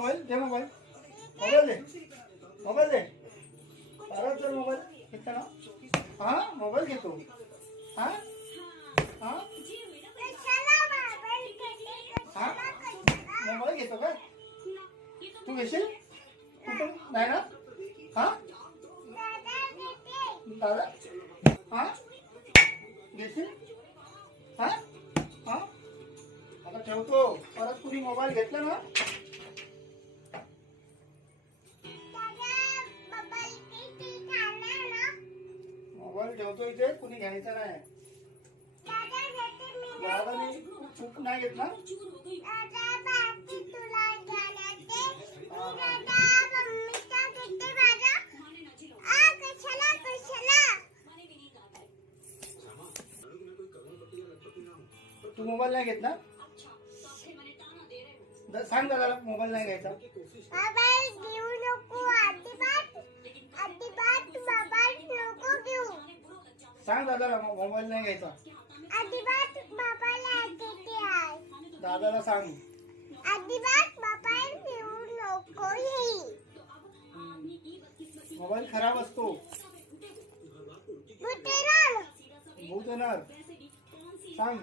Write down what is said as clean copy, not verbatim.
Mobile दे, mobile mobile दे, mobile दे. परत जर mobile घेतला ना, हा मोबाईल घेतो. हा हा हा मोबाईल घेतो काय तू? घेशील कुठून? नाही ना. हा दादा हा घेशील. हा हा आता ठेवतो. परत कुणी मोबाईल घेतला ना, मोबाईल ठेवतो इथे, कुणी घ्यायचा नाही. दादाने चूक नाही घेत ना. तू मोबाईल नाही घेत ना. सांग दादाला मोबाईल नाही घ्यायचा. मोबाईल घेऊ नको. अजिबात मोबाईल नको घेऊ. सांग दादाला मोबाईल नाही घ्यायचा. अजिबात मोबाईल घ्यायचे आहे. दादाला सांग. अजिबात मोबाईल घेऊ नको. मोबाईल खराब असतो. भूत येणार. सांग.